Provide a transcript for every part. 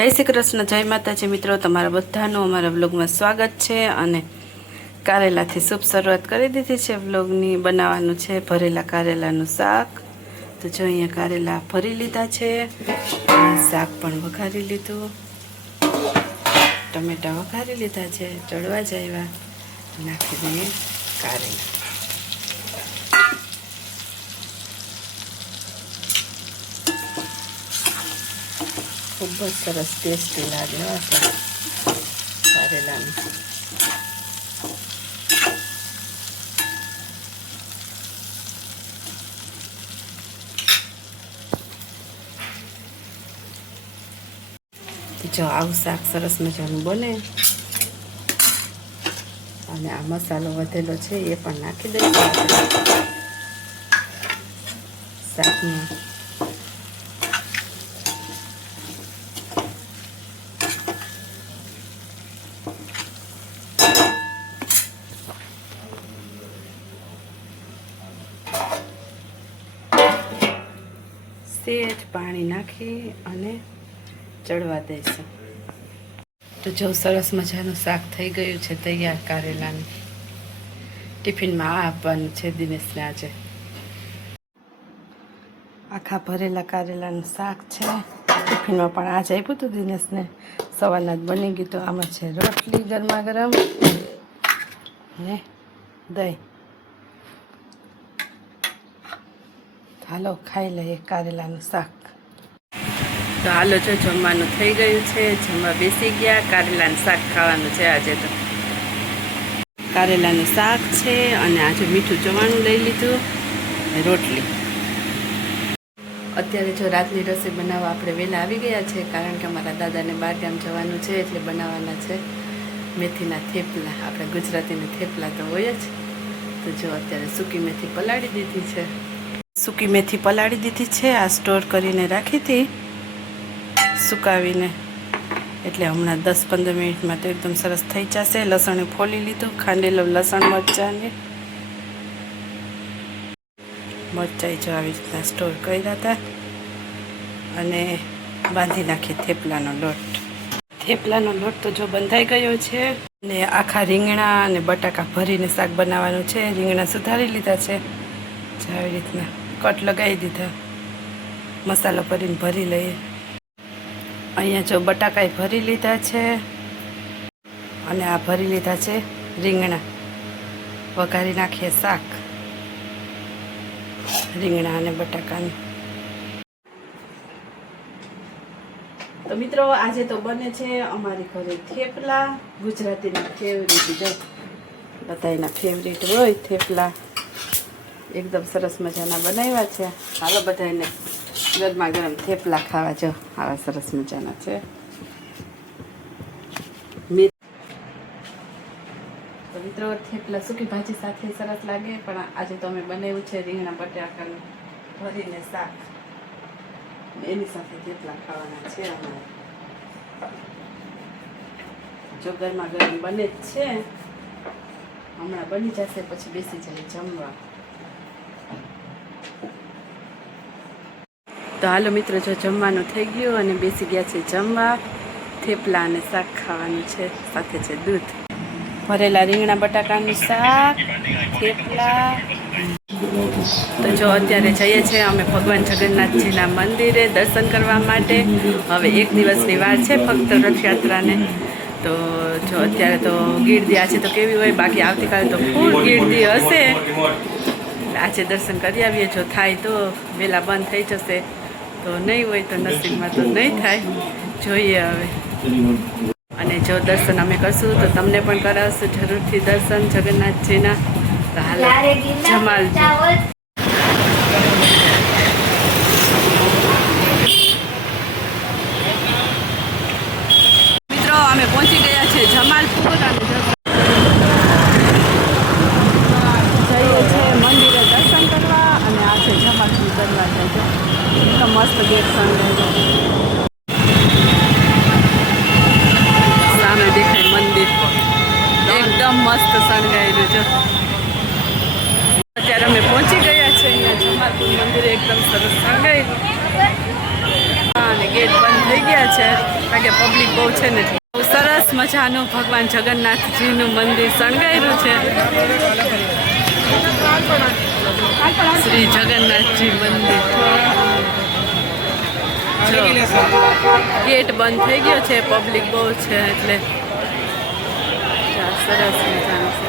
જય શ્રી કૃષ્ણ, જય માતાજી મિત્રો, તમારા બધાનું અમારા વ્લોગમાં સ્વાગત છે। અને કારેલાથી શુભ શરૂઆત કરી દીધી છે વ્લોગની। બનાવવાનું છે ભરેલા કારેલાનું શાક। તો જો અહીંયા કારેલા ભરી લીધા છે અને શાક પણ વઘારી લીધું, ટમેટા વઘારી લીધા છે, ચડવા જ આવ્યા, નાખી દઈએ કારેલા। ખૂબ જ સરસ ટેસ્ટી લાગે કારેલાનું। જો આવું શાક સરસ મજાનું બને અને આ મસાલો વધેલો છે એ પણ નાખી દઈએ શાકમાં। સેજ પાણી નાખી અને ચડવા દઈશું। તો જો સરસ મજાનું શાક થઈ ગયું છે તૈયાર કારેલાનું। ટિફિનમાં આ આપવાનું છે દિનેશને આજે। આખા ભરેલા કારેલાનું શાક છે, ટિફિનમાં પણ આજે આપ્યું હતું દિનેશને, સવારના જ બની ગયું। તો આમાં છે રોટલી ગરમા ગરમ ને દહીં। હાલો ખાઈ લઈએ કારેલાનું શાક। તો હાલો જો જમવાનું થઈ ગયું છે, જમવા બેસી ગયા। કારેલાનું શાક ખાવાનું છે આજે। તો કારેલાનું શાક છે અને આજે મીઠું ચવાણું લઈ લીધું, રોટલી। અત્યારે જો રાતની રસોઈ બનાવવા આપણે વહેલા આવી ગયા છે, કારણ કે અમારા દાદાને બહારગામ જવાનું છે એટલે બનાવવાના છે મેથીના થેપલા। આપણે ગુજરાતીના થેપલા તો હોય જ। તો જો અત્યારે સૂકી મેથી પલાળી દીધી છે, સૂકી મેથી પલાળી દીધી છે। આ સ્ટોર કરીને રાખી હતી સુકાવીને, એટલે હમણાં 10-15 મિનિટમાં તો એકદમ સરસ થઈ જશે। લસણે ફોલી લીધું, ખાંડેલો લસણ મરચાંને મરચાં જો આવી રીતના સ્ટોર કર્યા હતા અને બાંધી નાખી થેપલાનો લોટ। થેપલાનો લોટ તો જો બંધાઈ ગયો છે ને આખા રીંગણા અને બટાકા ભરીને શાક બનાવવાનું છે। રીંગણા સુધારી લીધા છે, આવી રીતના કટ લગાવી દીધા, મસાલો ભરીને ભરી લઈએ। અહીંયા જો બટાકા ભરી લીધા છે અને આ ભરી લીધા છે રીંગણા, વઘારી નાખીએ શાક રીંગણા અને બટાકાનું। તો મિત્રો આજે તો બને છે અમારી ઘરે થેપલા, ગુજરાતીના ફેવરેટ, જો બધાના ફેવરેટ હોય થેપલા, એકદમ સરસ મજાના બનાવ્યા છે। હાલો બધાને ગરમા ગરમ થેપલા ખાવા, જો આવા સરસ મજાના છે। તો મિત્રો થેપલા સૂકી ભાજી સાથે સરસ લાગે, પણ આજે તો અમે બનાવ્યું છે રીંગણા બટાકાનું ભરીને શાક, એની સાથે થેપલા ખાવાના છે અમારે। જો ગરમા ગરમ બને જ છે, હમણાં બની જશે પછી બેસી જાય જમવા। તો હાલો મિત્રો જો જમવાનું થઈ ગયું અને બેસી ગયા છે જમવા। થેપલા અને શાક ખાવાનું છે, સાથે છે દૂધ। ભરેલા રીંગણા બટાકાનું શાક, થેપલા। તો જો અત્યારે જઈએ છીએ અમે ભગવાન જગન્નાથજીના મંદિરે દર્શન કરવા માટે। હવે એક દિવસની વાર છે ફક્ત રથયાત્રાને। તો જો અત્યારે તો ગીરદી આજે તો કેવી હોય, બાકી આવતીકાલે તો ફૂલ ગીરદી હશે। આજે દર્શન કરી આવીએ, જો થાય તો વહેલા બંધ થઈ જશે, તો નહીં હોય તો નસીબમાં તો નહીં થાય, જોઈએ હવે। અને જો દર્શન અમે કરશું તો તમને પણ કરાવશું જરૂરથી દર્શન જગન્નાથજીના। તો હાલ જમાલજી। મિત્રો અમે પહોંચી ગયા છે જમાલપુર અને જઈએ છે મંદિરે દર્શન કરવા, અને આ છે જમાલપુર દરવાજા। જો તો મસ્ત ગેટ શણગાર્યો, સામે દેખાય મંદિર, એકદમ મસ્ત શણગાર્યું છે। અત્યારે અમે પહોંચી ગયા છે અહીંયા જમાલપુર મંદિરે, એકદમ સરસ શણગાર્યું અને ગેટ બંધ થઈ ગયા છે કારણ કે પબ્લિક બહુ છે ને. બહુ સરસ મજાનું ભગવાન જગન્નાથજીનું મંદિર શણગાર્યું છે. શ્રી જગન્નાથજી મંદિર. ગેટ બંધ થઈ ગયો છે, પબ્લિક બહુ છે એટલે સરસ મજાનું છે.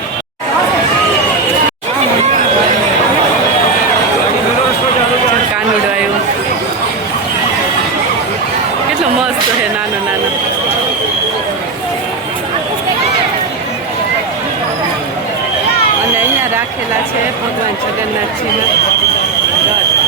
કાનુડો આવ્યો, કેટલો મસ્ત છે, નાનો નાનો. અને અહીંયા રાખેલા છે ભગવાન જગન્નાથજીના રથ.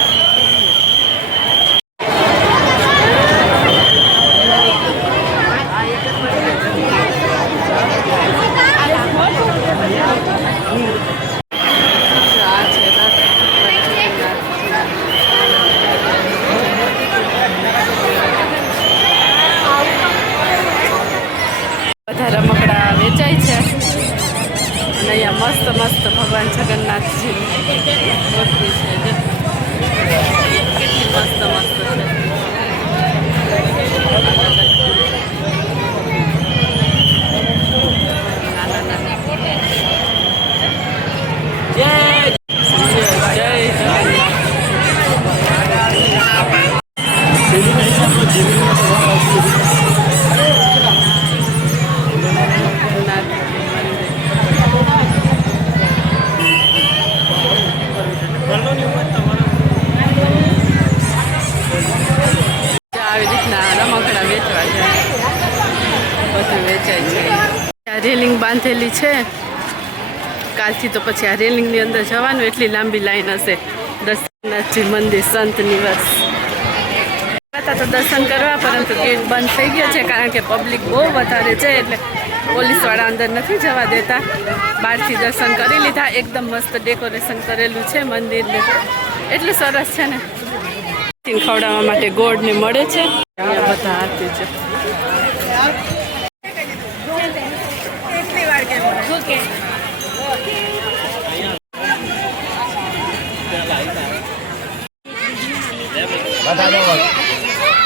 બધા રમકડા વેચાય છે અને અહીંયા મસ્ત મસ્ત ભગવાન જગન્નાથજી મૂર્તિ છે. કેટલી મસ્ત મસ્ત છે. આવી રીતના રમકડા વેચવા જાય, બધું વેચાય છે. આ રેલિંગ બાંધેલી છે કાલથી, તો પછી આ રેલિંગની અંદર જવાનું એટલી લાંબી લાઈન હશે. દર્શનાથજી મંદિર સંત નિવાસ હતા તો દર્શન કરવા, પરંતુ ગેટ બંધ થઈ ગયો છે કારણ કે પબ્લિક બહુ વધારે છે એટલે પોલીસવાળા અંદર નથી જવા દેતા. બહારથી દર્શન કરી લીધા. એકદમ મસ્ત ડેકોરેશન કરેલું છે મંદિરને, એટલું સરસ છે ને. ખવડાવવા માટે ગોળ ને મળે છે. અહીંયા બધા હાથી છે.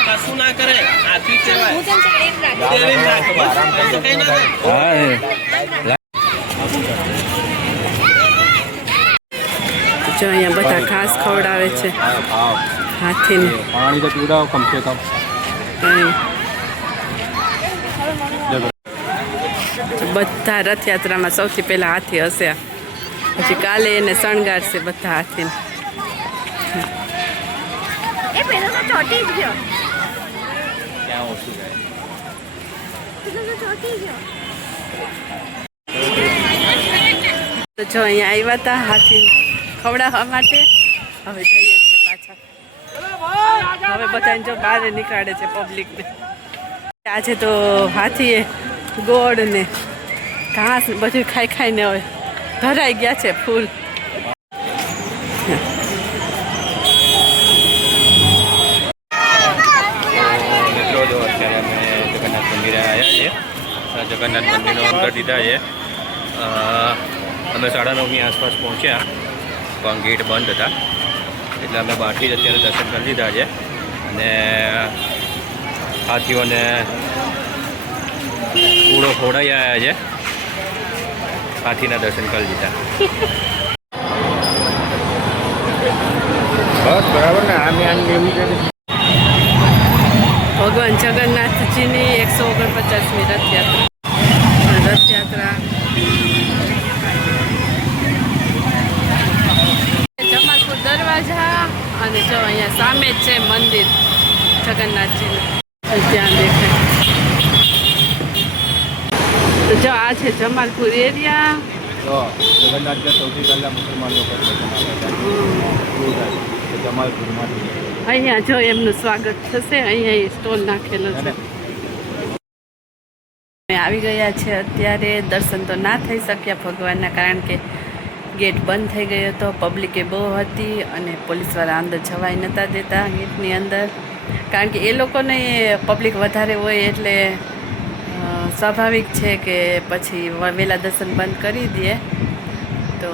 કશું ના કરે, હાથી કહેવાય. જો અહીંયા બધા ઘાસ ખવડાવે છે હાથીને. પાણી તો પીવડાવો કમ સે કમ. બધા રથયાત્રામાં સૌથી પહેલા હાથી હશે, પછી કાલે એને શણગારશે બધા હાથીને. તો જો અહીંયા આવ્યા હતા હાથી ખવડાવવા માટે. હવે જઈએ છે પાછા. હવે બધાને જો બહાર નીકાળે છે પબ્લિકને. આજે તો હાથીએ ગોળ ને ઘાસ ને બધું ખાઈ ખાઈને હવે ધરાઈ ગયા છે ફૂલ. જગન્નાથ મંદિરે આવ્યા છીએ. જગન્નાથ મંદિરનો અંતર દીધા છે. અમે 9:30ની આસપાસ પહોંચ્યા પણ ગેટ બંધ હતા એટલે અમે બહારથી જ અત્યારે દર્શન કરી લીધા છે. અને હાથીઓને પૂરો ખોડાઈ આવ્યા છે. હાથીના દર્શન કરી લીધા. બસ બરાબર ને. ભગવાન જગન્નાથજીની 149મી રથયાત્રા. જમાલપુર દરવાજા અને જો અહીંયા સામે જ છે મંદિર જગન્નાથજીનું, ત્યાં દેખાય. તો જો આ છે જમાલપુર એરિયા. જગન્નાથ સૌથી પહેલા મુસલમાન લોકો જમાલપુરમાં અહીંયા જો એમનું સ્વાગત થશે. અહીંયા સ્ટોલ નાખેલો છે. આવી ગયા છે અત્યારે. દર્શન તો ના થઈ શક્યા ભગવાનના, કારણ કે ગેટ બંધ થઈ ગયો હતો. પબ્લિકે બહુ હતી અને પોલીસવાળા અંદર જવાય નહોતા દેતા ગેટની અંદર, કારણ કે એ લોકોને પબ્લિક વધારે હોય એટલે સ્વાભાવિક છે કે પછી વહેલા દર્શન બંધ કરી દે. તો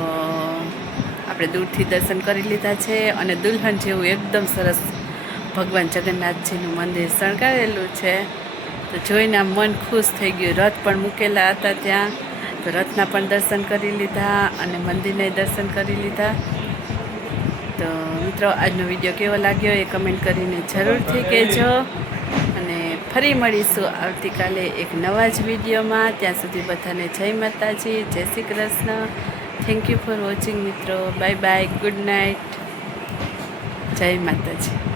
આપણે દૂરથી દર્શન કરી લીધા છે અને દુલ્હન જેવું એકદમ સરસ ભગવાન જગન્નાથજીનું મંદિર શણગારેલું છે. તો જોઈને આમ મન ખુશ થઈ ગયું. રથ પણ મૂકેલા હતા ત્યાં, તો રથના પણ દર્શન કરી લીધા અને મંદિરને દર્શન કરી લીધા. તો મિત્રો, આજનો વિડીયો કેવો લાગ્યો એ કમેન્ટ કરીને જરૂરથી કહેજો. અને ફરી મળીશું આવતીકાલે એક નવા જ વિડીયોમાં. ત્યાં સુધી બધાને જય માતાજી, જય Shri Krishna. Thank you for watching મિત્રો. બાય બાય, ગુડ નાઇટ, જય માતાજી.